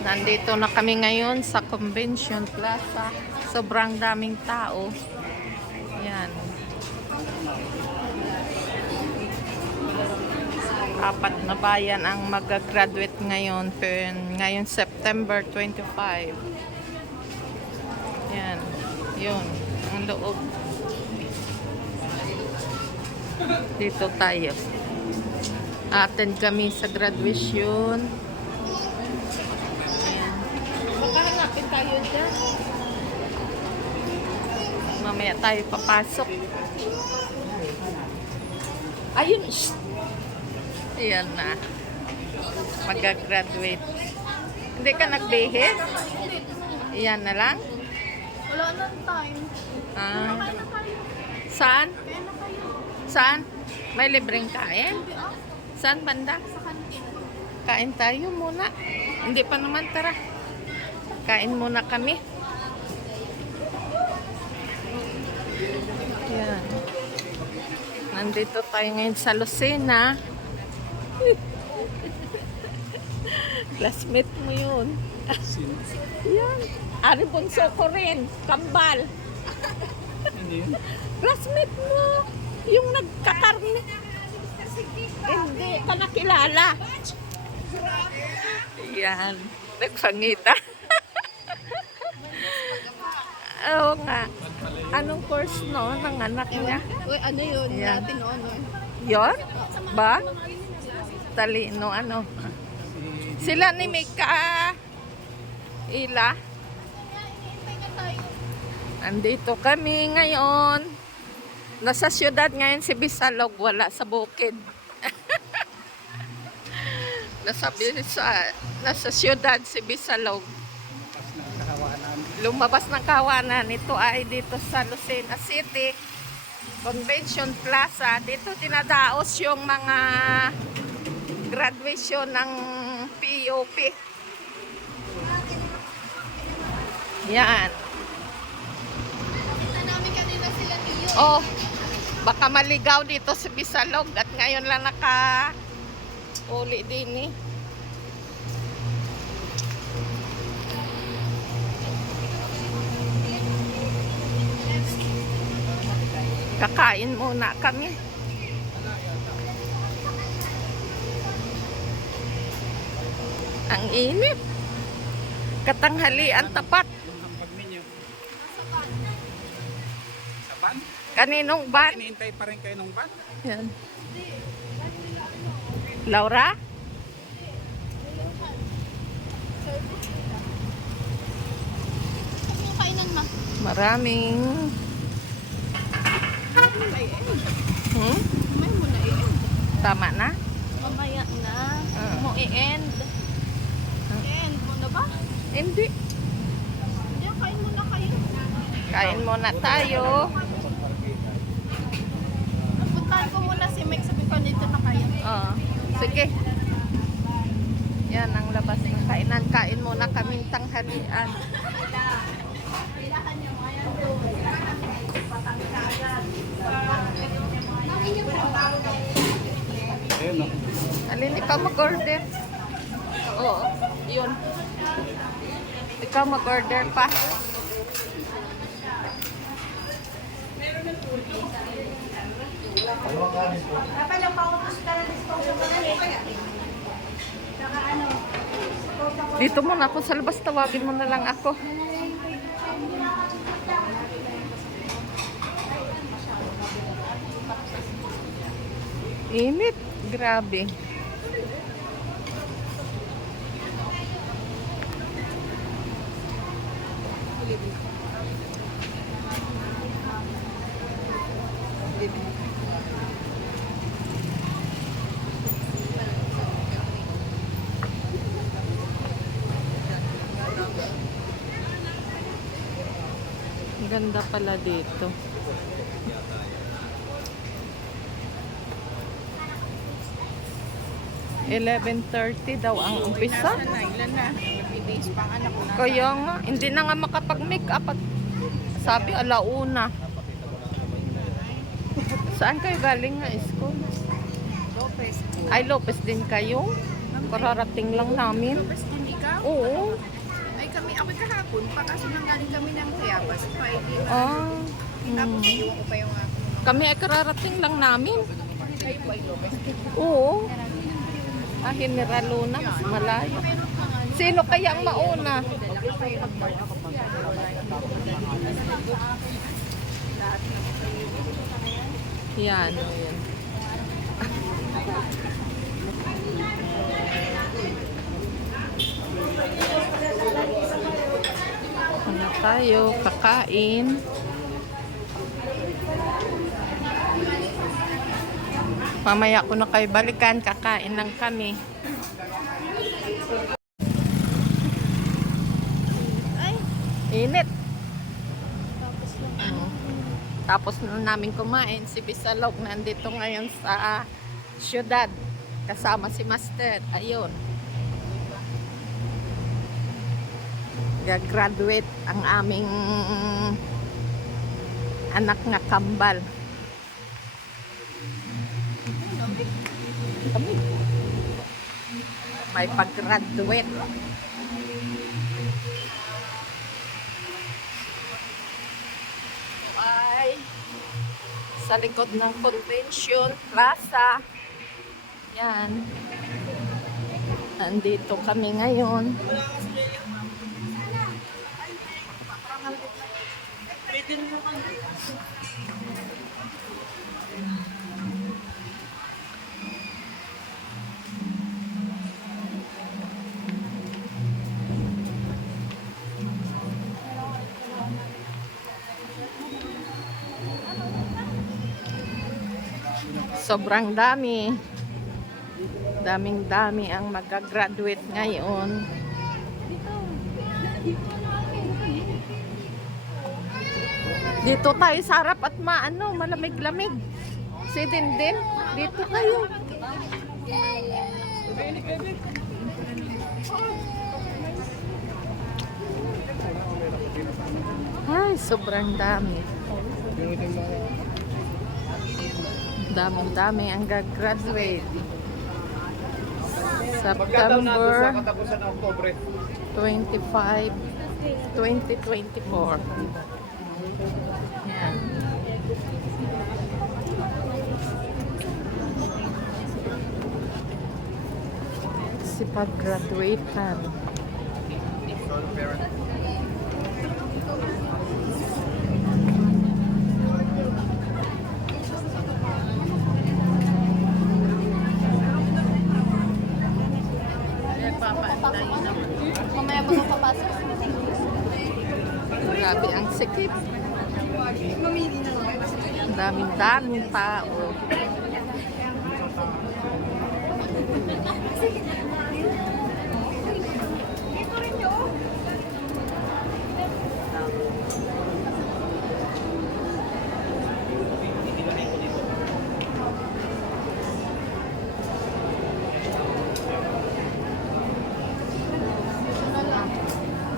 Nandito na kami ngayon sa Convention Plaza. Sobrang daming tao. Yan. Apat na bayan ang mag-graduate ngayon. Ngayon September 25. Yan. Yun. Ang loob. Dito tayo. Attend kami sa graduation. Ayan. Baka hanapin tayo dyan. Mamaya tayo papasok. Ayun. Shh. Ayan na. Mag-graduate. Hindi ka nagbihis? Ayan na lang? Wala nang time. Ah. Kaya na tayo. Saan? Kaya na tayo. Saan? May libreng kain? Saan banda? Sa kantin. Kain tayo muna. Hindi pa naman, tara. Kain muna kami. Yan. Nandito tayo ngayon sa Lucena. Classmate mo yun. Yan. Ari bunso ko rin. Kambal. Classmate mo. Yung nagkakarne. Hindi ka nakilala. Yan. Nagpangita. Oo nga. Anong course no ng anak niya? Uy, ano yun? Yan. Latin o ano? Yon? Ba? Talino ano? Sila ni Mika. Ila. Hintay na tayo. Andito kami ngayon. Nasa syudad ngayon si Bisalog, wala sa bukid. Nasa syudad si Bisalog. Lumabas ng kawanan. Ito ay dito sa Lucena City Convention Plaza. Dito dinadaos yung mga graduation ng PUP. Yan. Kita namin kanina sila Tiyo. Oh, baka maligaw dito sa Bisalog at ngayon lang naka-uli din eh. Kakain muna kami. Ang init. Katanghalian tapat. Sa van? Kaninong ban? Hinihintay pa rin kayo ng van? Yan. Laura? Yung kainan ma. Maraming. May end. Hmm? May mo na i-end. Tama na? Mamaya na. Mo i-end. I-end mo na ba? Hindi. Hindi, kain muna kayo. Kain muna tayo. Puntahan ko muna si Mike. Sabi ko dito na kayo. Oh, sige. Yan ang labas ng kainan. Kain muna kaming tanghalian. Ayun no. Alin, ikaw mag-order? Oo, yun. Ikaw mag-order pa. Dito muna ako sa labas. Tawagin mo na lang ako. Init. Grabe. Ganda pala dito. $11:30 daw ang umpisa. Ilan na? 3 days pang anak ko na. Kaya nga, hindi na nga makapag-make up at sabi alauna. Saan kayo galing nga school? Lopez. Ay, Lopez din kayo? Kararating lang namin. Lopez din ikaw? Oo. Ay kami, ako kahapon, pa kaso nang galing kami ng Tayabas, Friday na. Ah. Tapos naiwan ko pa yung ako. Kami ay kararating lang namin. Kayo po ay domestic. Oo. Ah, General Luna, mas malayo. Sino kaya ang mauna? Yan, yan. Ano tayo? Kakain. Mamaya ko na kayo balikan. Kakain lang kami. Ay, Init. tapos na. Tapos na namin kumain. Si Bisalog nandito ngayon sa syudad. Kasama si Master. Ayun. Gagraduate ang aming anak nga kambal. Kami. May pag-graduate. Ay sa likod ng Convention Plaza. Yan. Nandito kami ngayon. Sobrang dami. Daming-dami ang mag-graduate ngayon. Dito tayo sa harap at malamig-lamig. Si Dindin, dito tayo. Ay, sobrang dami. Daming-dami ang gagraduate. September katapusan ng Oktubre. 25, 2024. Yan. Si pag-graduate kan. Mamaya po sa papasok. Grabe ang sikip. Daming-daming tao.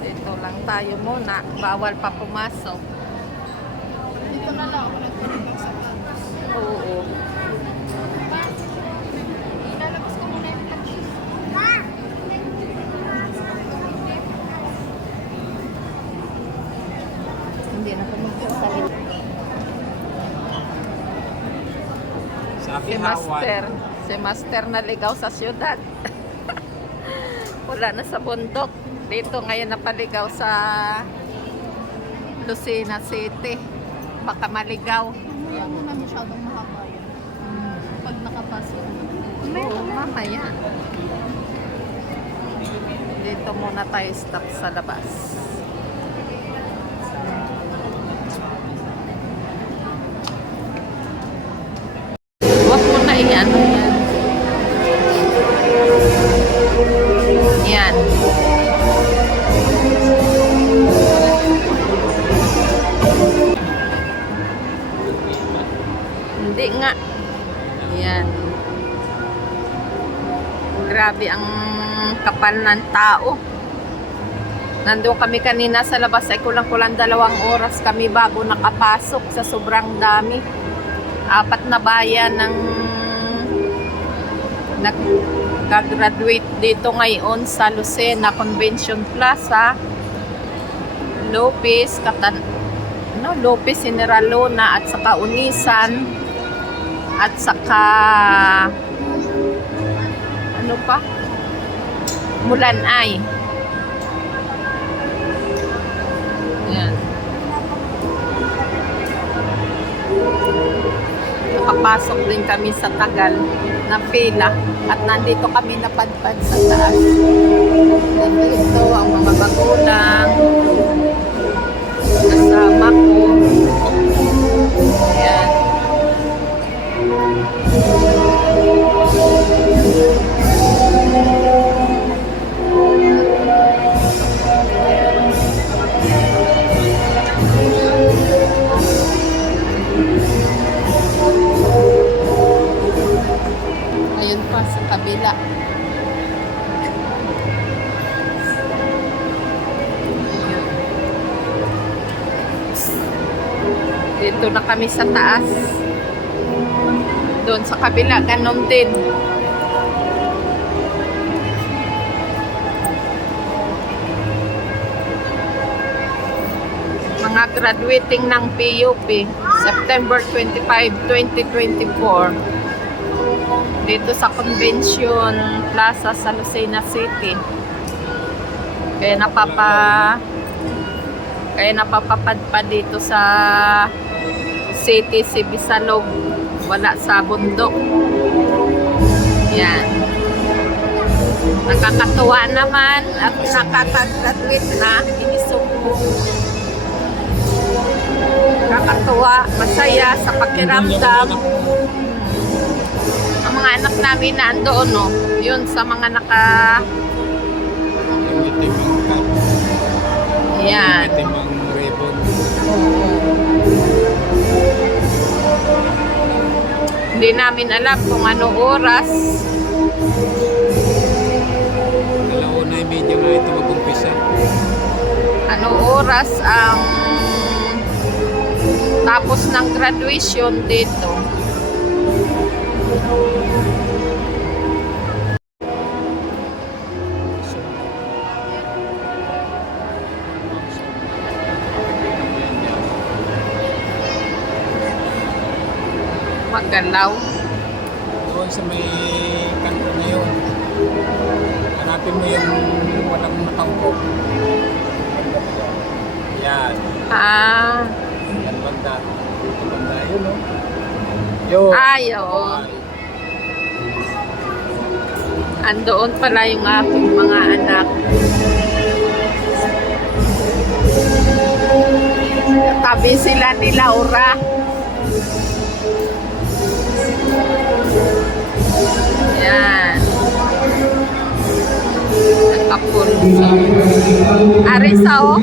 Dito lang tayo muna. Bawal pa pumasok. Dito na lang ako nagpunta sa campus. Oo. Ilalabas ko muna yung campus. Hindi na kami sasalita. Sabi Si Master. Si Master naligaw sa syudad. Wala na sa bundok. Dito ngayon napaligaw sa Lucena City. Baka maligaw. Mamaya muna masyadong mahaba yan. Pag nakapasok. Oo, mamaya. Dito muna tayo stop sa labas. Huwag mo na i-ano yan. Yan. Hindi nga. Yan. Grabe ang kapal ng tao. Nandun kami kanina sa labas ay kulang-kulang 2 oras kami bago nakapasok sa sobrang dami. 4 na bayan ng Magka-graduate dito ngayon sa Lucena Convention Plaza. Lopez, General Luna at saka Unisan at saka ano pa? Mulanay. Yan. Nakapasok din kami sa tagal na pila at nandito kami napadpad sa taas. Nandito ang mga magulang kasama ko. Ayan. Ayun pa sa kabila. Dito na kami sa taas. Doon sa kabila, ganon din. Mga graduating ng PUP, September 25, 2024. Dito sa Convention Plaza sa Lucena City. Kaya napapapadpad dito sa city, si Bisalog, wala sa bundok. Yan. Nakakatuwa naman at nakaka-graduate na, inisumpo. Nakakatuwa, masaya sa pakiramdam. Ang mga anak namin na andoon, no? Yun sa mga Yan. Hindi namin alam kung ano oras. Alauna yung video na ito mag-umpisa. Ano oras ang tapos ng graduation dito. Magalaw. Doon sa may kanto na yun. Hanapin mo yung walang nakangkop. Yan. Ah. Yan banda. Ito banda yun, no? Yun. Ay, oo. Andoon pala yung aking mga anak. Tabi sila ni Laura. Yan. Nagkapul. Arisa, oh.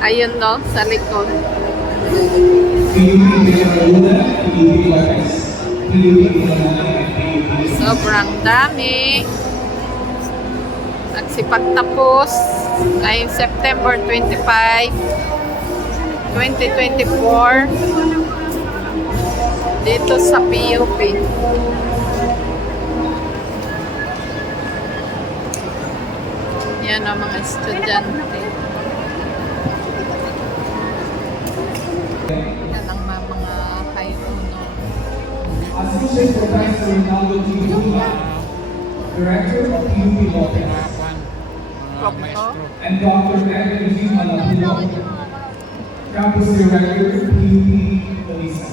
Ayun, no, sa likod. Sobrang dami. Nagsipagtapos ngayong September 25, 2024 dito sa PUP. Yan ang mga estudyante. Yan ang mga kayo, no? Assistant Professor Rinaldo T. Luna, Director of PUP Lopez, Mga maestro. and Dr. Edwin G. Malapulo, Campus Director, PUP Melissa.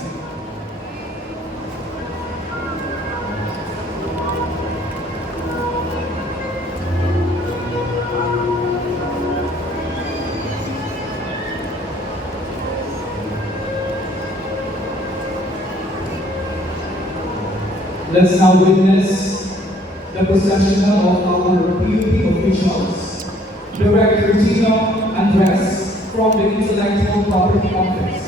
Let's now witness the procession of our PUP officials. Director Gino Andres from the Intellectual Property Office.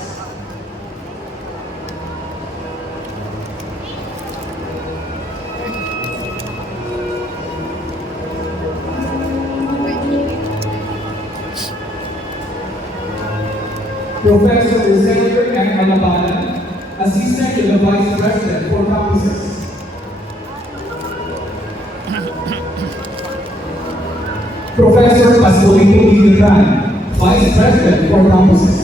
Professor Xavier M. Alabanan Assistant to the Vice President for Campuses. Professor Pascualito Igatan, Vice President for Campuses.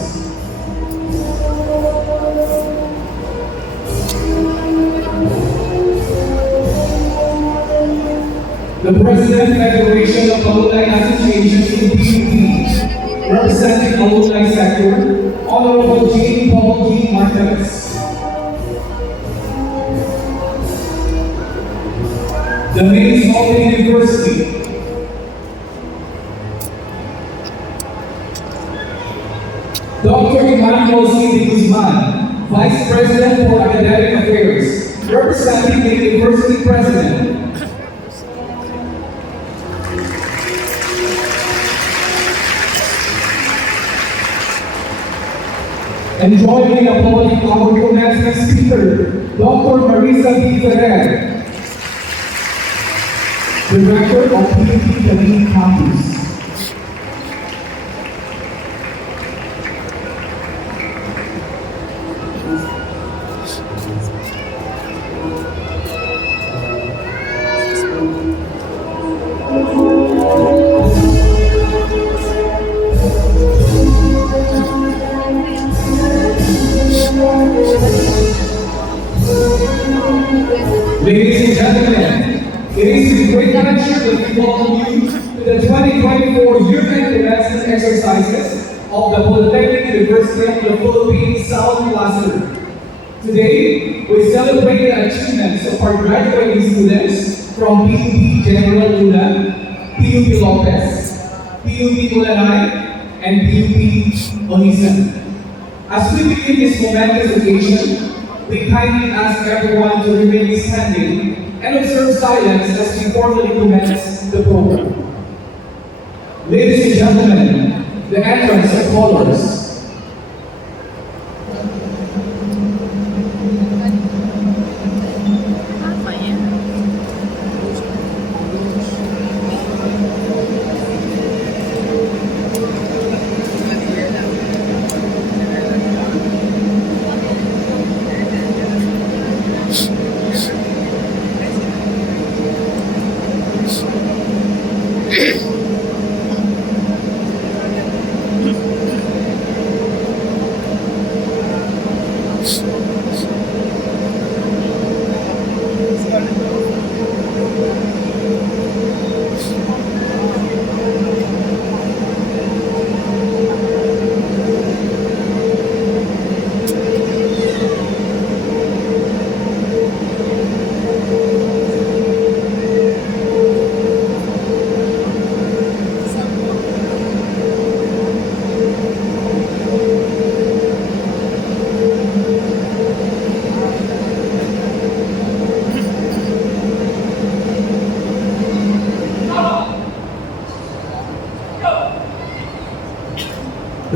The President Federation of Alumni Associations in PUP, representing alumni sector, Honorable J. Paul G. Marquez. The Mays Open University. Dr. Emmanuel C. de Guzman, Vice President for Academic Affairs, representing the University President. And joining the podium our commencement speaker, Dr. Marisa B. Ferrer, Director of PUP Cavite Campus. Ladies and gentlemen, it is with great pleasure that we welcome you to the 2024 Year-End Commencement Exercises of the Polytechnic University of the Philippines South Cluster. Today, we celebrate the achievements of our graduating students from PUP General Luna, PUP Lopez, PUP Ulanay, and PUP Onisan. As we begin this momentous occasion, we kindly ask everyone to remain standing and observe silence as we formally commence the program. Ladies and gentlemen, the entrance of colors. Apa yan?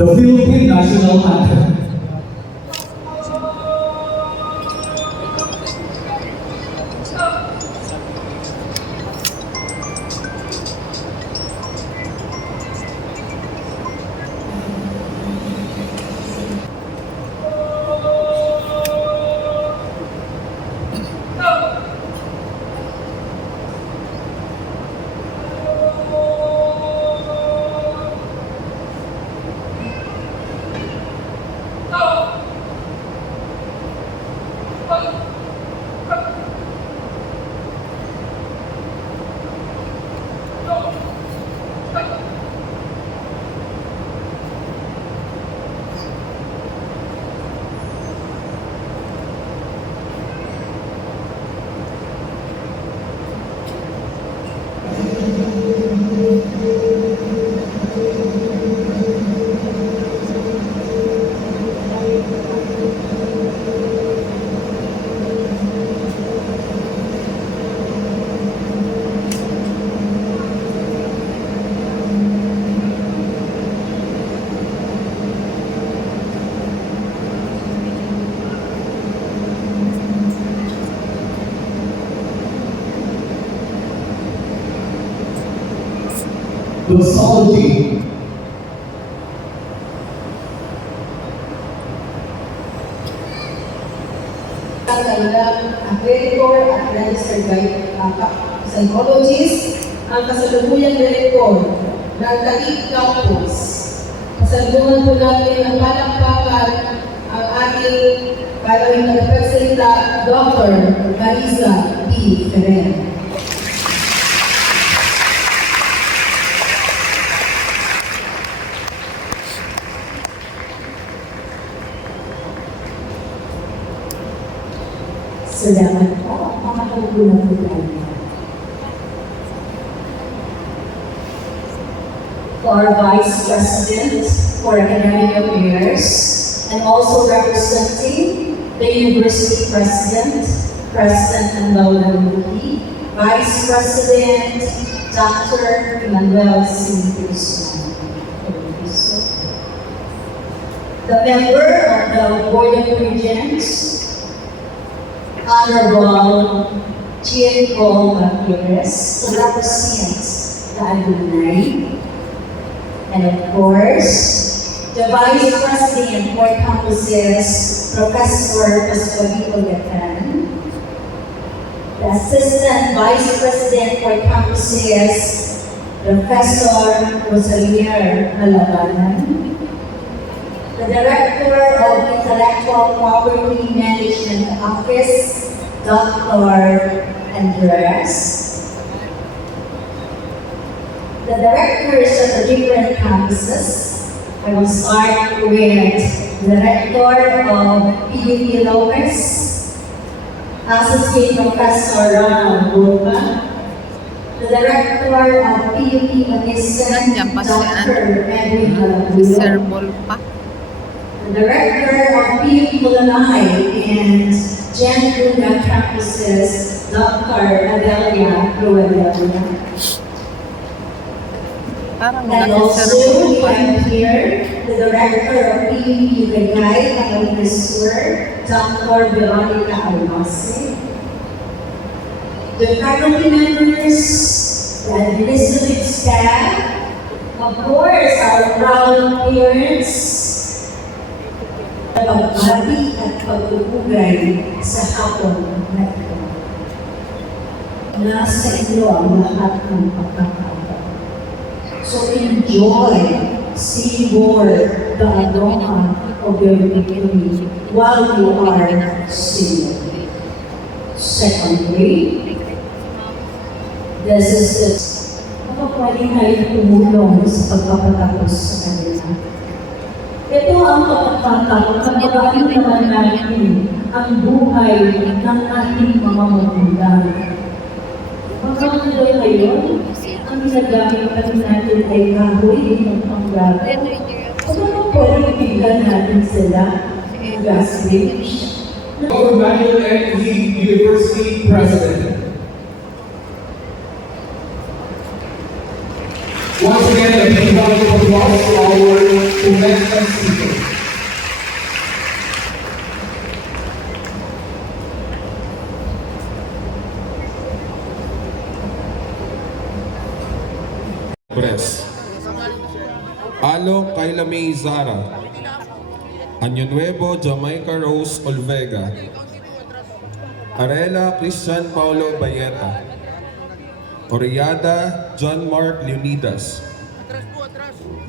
The Philippine National Anthem. Doxology. ilang accreditor at registered psychologist, ang kasalukuyang direktor ng Taguig Campus. Kasalubungan po natin ang palakpakan ang ating following na representa, Dr. Marisa B. Ferrer. Salamat po, makakaupo na po tayo. To our Vice President for Academic Affairs and also representing the University President, President Manuel Luki, Vice President Dr. Emmanuel C. Guzman. The member of the Board of Regents, Honorable Jean Paul Gutierrez, who represents the alumni, and of course, the Vice President for Campuses, Professor Pascualito Gatan, the Assistant Vice President for Campuses, Professor Rosalier Malabanan, the Director of Intellectual Property Management Office, Dr. Andres, the directors of the different campuses. I will start with the Director of PUP Lopez, Associate Professor Ronald Bulpa, the Director of PUP Assistant, Nandiyan pa si Dr. Edwin Sir Malabulo, Bolpa. the Director of PUP Mulanay and Gen Luna Campuses, Dr. Adelia Ruedelia. Parang And wala si Sir also, we Bolpa. have here the Director of PUP Ligay and Professor Dr. Veronica Almasi. The faculty members, the administrative staff, of course, our proud parents, pagbati at pagpupugay sa hapon na ito. Nasa inyo ang lahat ng pagkakataon. So enjoy, savor the aroma of your victory while you are singing. Secondly, this is it. Baka pwede tayo tumulong sa pagpapatapos sa kanila. Ito ang pagkakataon na pagkain naman natin ang buhay ng ating mga magulang. Magkakalo ngayon, ang ginagamit natin ay kahoy ng panggagat. O ano pwede bigyan natin sila ng gas gauge? Dr. Manuel N. Lee, University President. Once again, a big round of applause to our commencement speaker. Pres. Alo Kayla May Zara. Año Nuevo Jamaica Rose Olvega. Arela Christian Paulo Bayeta. Oriada John Mark Leonidas.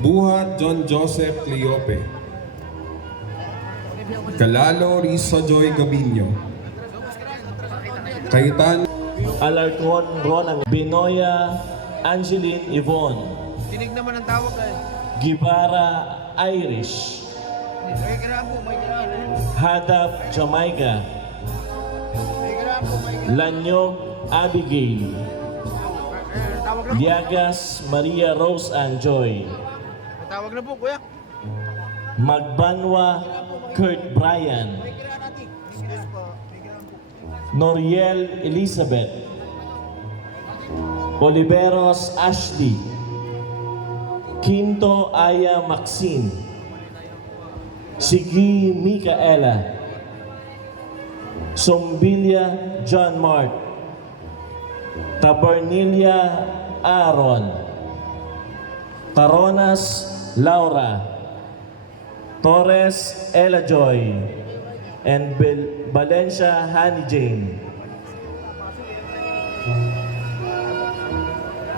Buhat John Joseph Cleope. Galalo Risa Joy Gabinyo. Kaitan Alarcon Ronang Binoya Angeline Yvonne. Tinig naman ang tawag eh. Gibara Irish. Hadap Jamaica. Lanyog Abigail. Liagas Maria Rose Anjoy. Tawag na po, kuya. Magbanwa Kurt Bryan. Noriel Elizabeth. Oliveros Ashley. Quinto Aya Maxine. Sigi Micaela. Sombilia John Mark. Tabernilia Aaron. Taronas Laura. Torres Ella Joy. And Valencia Honey Jane.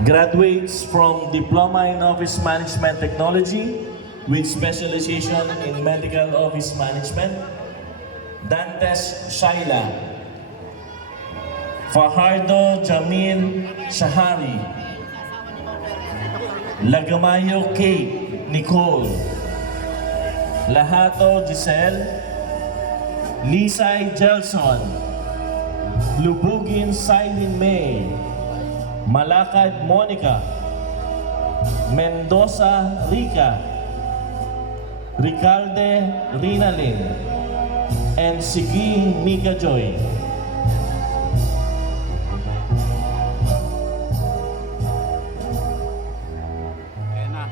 Graduates from Diploma in Office Management Technology with specialization in Medical Office Management, Dantes Shaila. Fajardo Jamil Shahari. Lagamayo Kate Nicole. Lahato Giselle. Lisay Gelson. Lubugin Silene May. Malakad Monica. Mendoza Rica. Ricalde Rinalyn. And Siging Mika Joy. Ayan na.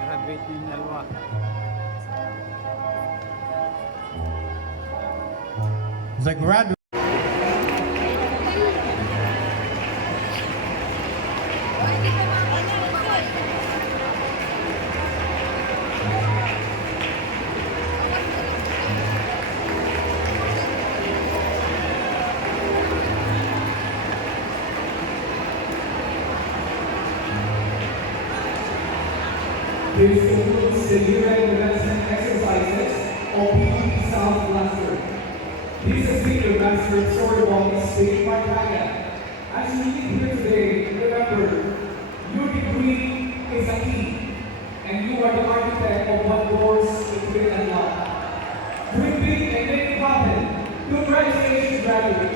Graduate din yung dalawa. The graduate. This concludes the year-end investment exercises of PPP South Blaster. This has been your Master Storybox, State Markaya. As you leave here today, remember, your degree is a key, and you are the architect of what doors it will unlock. Dream big and make it happen. Congratulations, graduates.